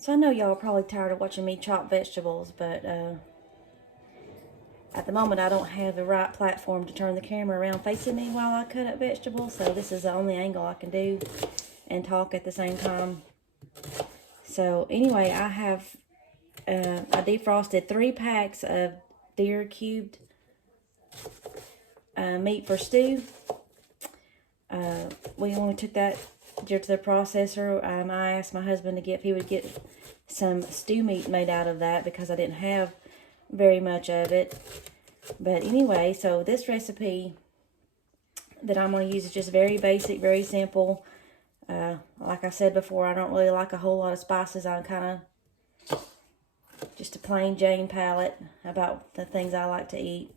So I know y'all are probably tired of watching me chop vegetables, but at the moment I don't have the right platform to turn the camera around facing me while I cut up vegetables, so this is the only angle I can do and talk at the same time. So anyway, I defrosted 3 packs of deer cubed meat for stew. We only took that deer to the processor. I asked my husband to get if he would get some stew meat made out of that because I didn't have very much of it. But anyway, so this recipe that I'm going to use is just very basic, very simple. Like I said before, I don't really like a whole lot of spices. I'm kind of just a plain Jane palate about the things I like to eat.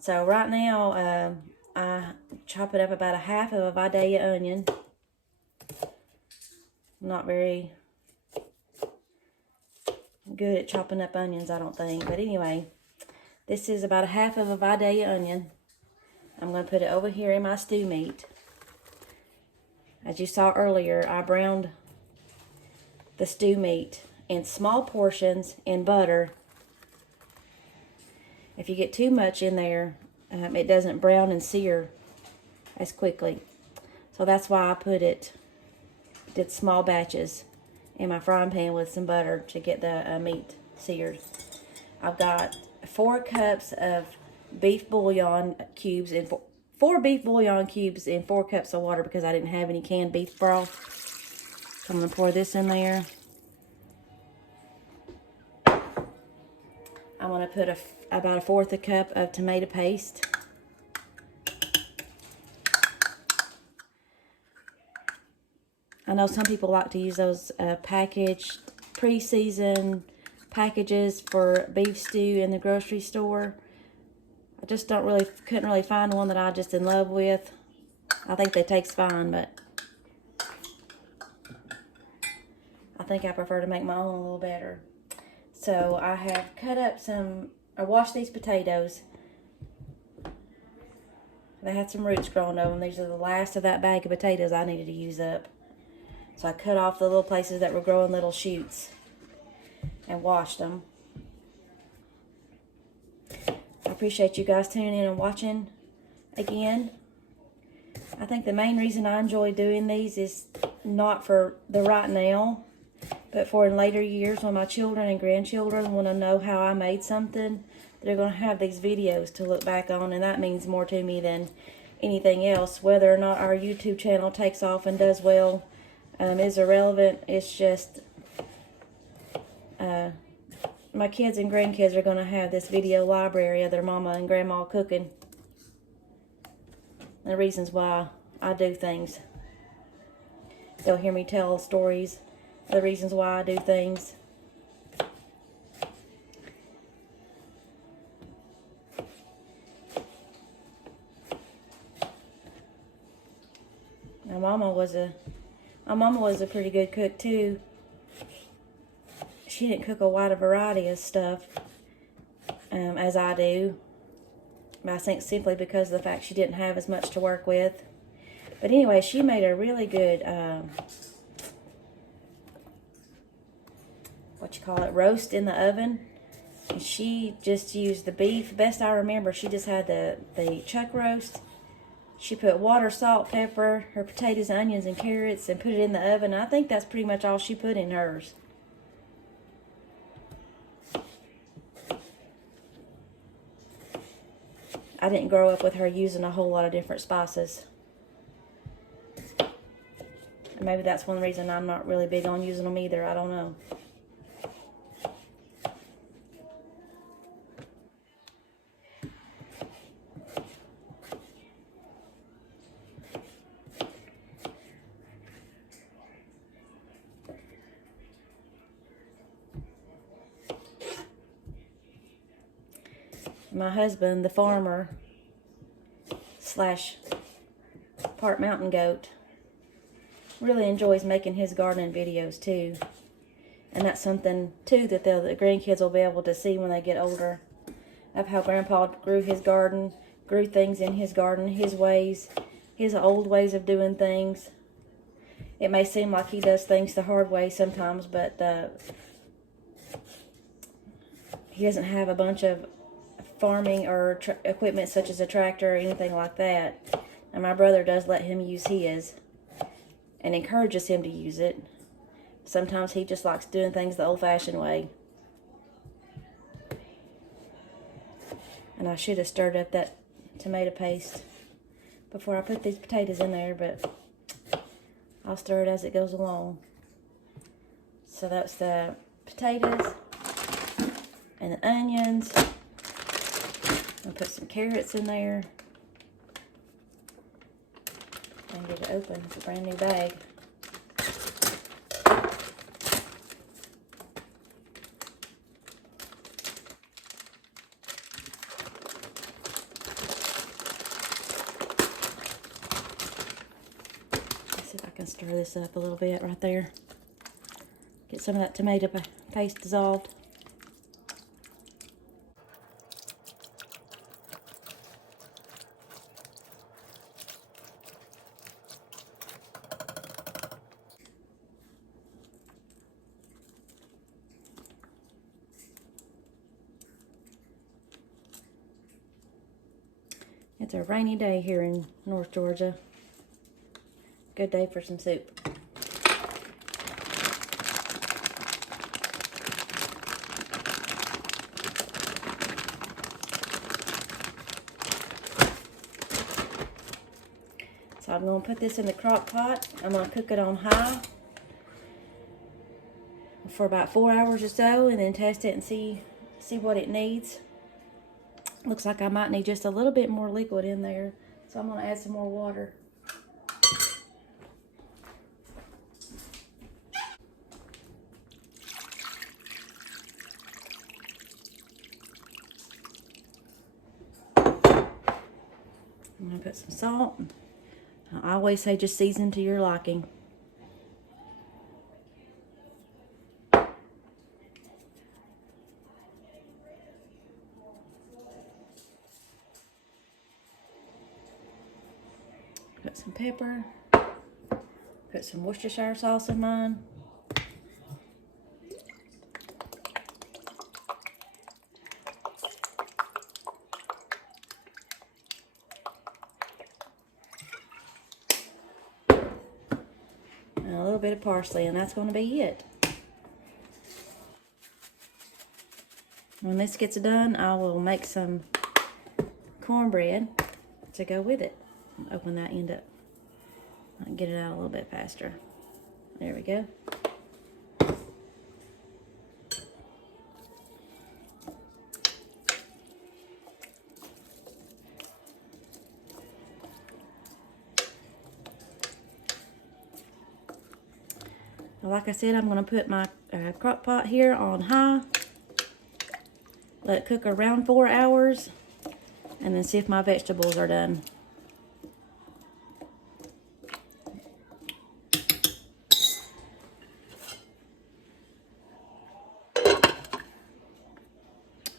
So right now, I chop it up about 1/2 of a Vidalia onion. I'm not very good at chopping up onions, I don't think. But anyway, this is about 1/2 of a Vidalia onion. I'm going to put it over here in my stew meat. As you saw earlier, I browned the stew meat in small portions in butter. If you get too much in there, it doesn't brown and sear as quickly. So that's why I did small batches in my frying pan with some butter to get the meat seared. I've got 4 cups of beef bouillon cubes and 4 beef bouillon cubes in 4 cups of water because I didn't have any canned beef broth. So I'm going to pour this in there. I'm going to put about 1/4 cup of tomato paste. I know some people like to use those packaged, pre-seasoned packages for beef stew in the grocery store. I just couldn't really find one that I'm just in love with. I think they taste fine, but I think I prefer to make my own a little better. So I have cut up I washed these potatoes. They had some roots growing over them. These are the last of that bag of potatoes I needed to use up. So I cut off the little places that were growing little shoots and washed them. I appreciate you guys tuning in and watching again. I think the main reason I enjoy doing these is not for the right now, but for in later years when my children and grandchildren want to know how I made something, they're going to have these videos to look back on, and that means more to me than anything else. Whether or not our YouTube channel takes off and does well is irrelevant. It's just my kids and grandkids are going to have this video library of their mama and grandma cooking. The reasons why I do things. They'll hear me tell stories. The reasons why I do things. My mama was a pretty good cook too. She didn't cook a wide variety of stuff as I do. I think simply because of the fact she didn't have as much to work with. But anyway, she made a really good roast in the oven. And she just used the beef. Best I remember, she just had the chuck roast. She put water, salt, pepper, her potatoes, onions, and carrots, and put it in the oven. I think that's pretty much all she put in hers. I didn't grow up with her using a whole lot of different spices. And maybe that's one reason I'm not really big on using them either. I don't know. My husband, the farmer / part mountain goat, really enjoys making his gardening videos too. And that's something too that the grandkids will be able to see when they get older, of how Grandpa grew his garden, grew things in his garden, his ways, his old ways of doing things. It may seem like he does things the hard way sometimes, but he doesn't have a bunch of farming or equipment such as a tractor or anything like that. And my brother does let him use his and encourages him to use it. Sometimes he just likes doing things the old-fashioned way. And I should have stirred up that tomato paste before I put these potatoes in there, but I'll stir it as it goes along. So that's the potatoes and the onions. I'll put some carrots in there. And get it open. It's a brand new bag. Stir this up a little bit right there. Get some of that tomato paste dissolved. It's a rainy day here in North Georgia. Good day for some soup. So I'm going to put this in the crock pot. I'm going to cook it on high for about 4 hours or so, and then test it and see what it needs. Looks like I might need just a little bit more liquid in there, so I'm going to add some more water. I'm going to put some salt. I always say just season to your liking. Put some pepper. Put some Worcestershire sauce in mine. And a little bit of parsley, and that's going to be it. When this gets done, I will make some cornbread to go with it. Open that end up. I'll get it out a little bit faster. There we go. Like I said, I'm going to put my crock pot here on high. Let it cook around 4 hours. And then see if my vegetables are done.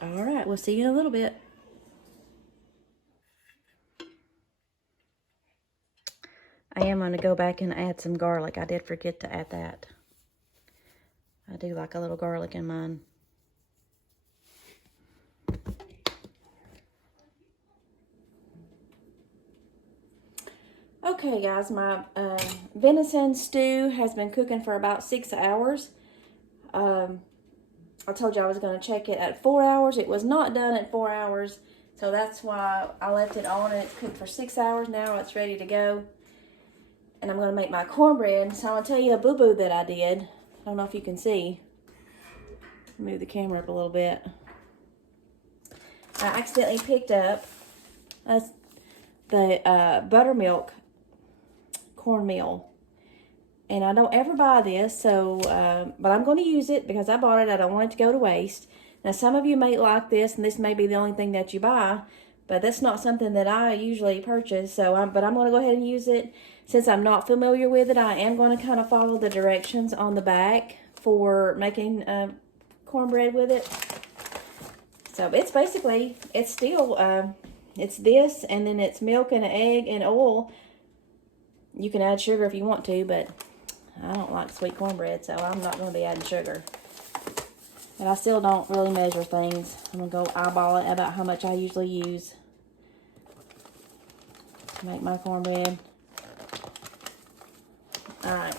Alright, we'll see you in a little bit. I am going to go back and add some garlic. I did forget to add that. I do like a little garlic in mine. Okay guys, my venison stew has been cooking for about 6 hours. I told you I was going to check it at 4 hours. It was not done at 4 hours, so that's why I left it on, and it's cooked for 6 hours. Now it's ready to go. And I'm going to make my cornbread. So I'm going to tell you a boo-boo that I did. I don't know if you can see. Move the camera up a little bit. I accidentally picked up the buttermilk cornmeal. And I don't ever buy this, so but I'm going to use it because I bought it. I don't want it to go to waste. Now, some of you may like this, and this may be the only thing that you buy, but that's not something that I usually purchase. So, but I'm going to go ahead and use it. Since I'm not familiar with it, I am going to kind of follow the directions on the back for making cornbread with it. So it's basically, it's still, it's this, and then it's milk and an egg and oil. You can add sugar if you want to, but I don't like sweet cornbread, so I'm not going to be adding sugar. And I still don't really measure things. I'm going to go eyeball it about how much I usually use to make my cornbread. Alright.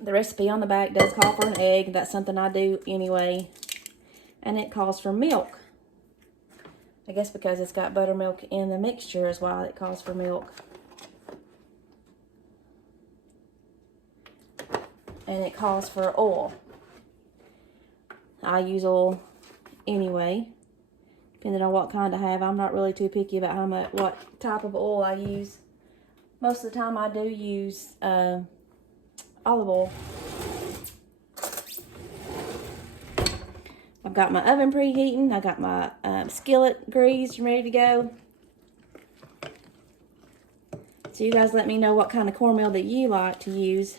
The recipe on the back does call for an egg. That's something I do anyway. And it calls for milk. I guess because it's got buttermilk in the mixture is why it calls for milk. And it calls for oil. I use oil anyway, depending on what kind I have. I'm not really too picky about what type of oil I use. Most of the time I do use olive oil. I've got my oven preheating. I got my skillet greased and ready to go. So you guys let me know what kind of cornmeal that you like to use.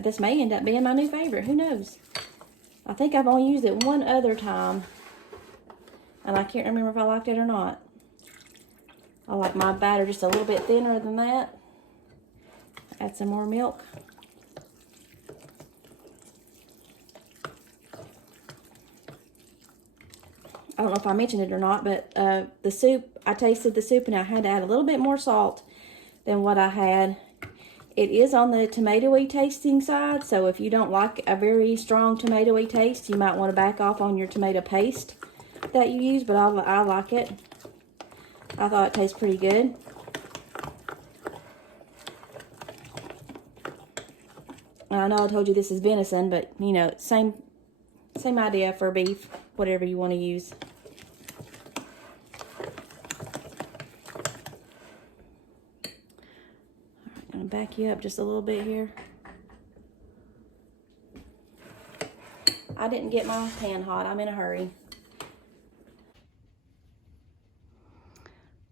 This may end up being my new favorite. Who knows? I think I've only used it one other time, and I can't remember if I liked it or not. I like my batter just a little bit thinner than that. Add some more milk. I don't know if I mentioned it or not, but the soup, I tasted the soup and I had to add a little bit more salt than what I had. It is on the tomatoey tasting side, so if you don't like a very strong tomatoey taste, you might want to back off on your tomato paste that you use, but I like it. I thought it tastes pretty good. And I know I told you this is venison, but you know, same idea for beef, whatever you want to use. I'm going to back you up just a little bit here. I didn't get my pan hot. I'm in a hurry.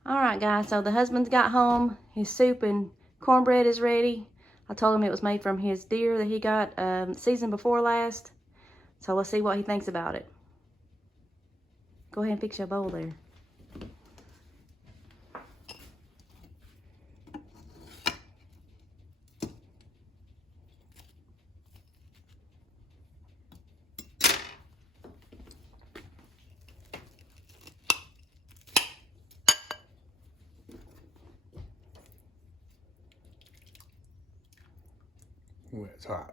Alright guys, so the husband's got home. His soup and cornbread is ready. I told him it was made from his deer that he got season before last. So let's see what he thinks about it. Go ahead and fix your bowl there. Ooh, it's hot.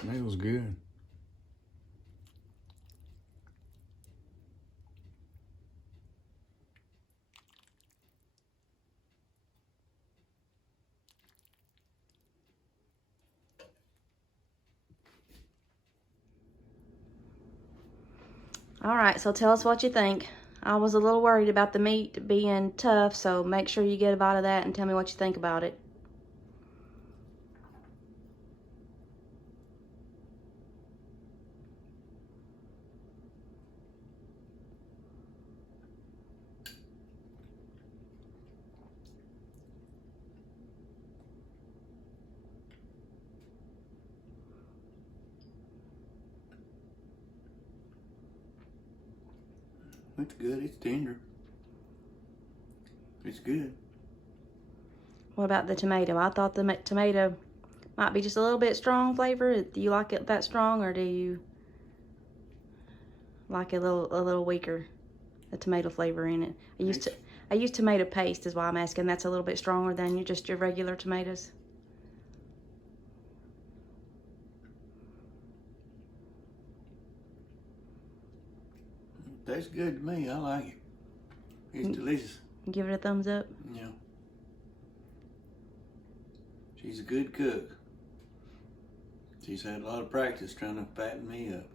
Smells good. All right, so tell us what you think. I was a little worried about the meat being tough, so make sure you get a bite of that and tell me what you think about it. It's good. It's tender. It's good. What about the tomato? I thought the tomato might be just a little bit strong flavor. Do you like it that strong, or do you like it a little weaker, the tomato flavor in it? I use tomato paste is why I'm asking. That's a little bit stronger than your regular tomatoes. Tastes good to me. I like it. It's delicious. Give it a thumbs up. Yeah. She's a good cook. She's had a lot of practice trying to fatten me up.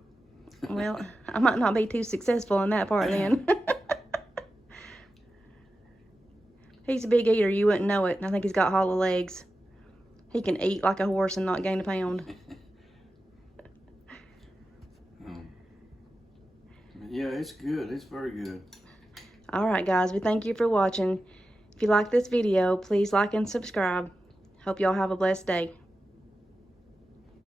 Well, I might not be too successful in that part then. He's a big eater. You wouldn't know it. I think he's got hollow legs. He can eat like a horse and not gain a pound. Yeah, it's good. It's very good. All right, guys. We thank you for watching. If you like this video, please like and subscribe. Hope y'all have a blessed day.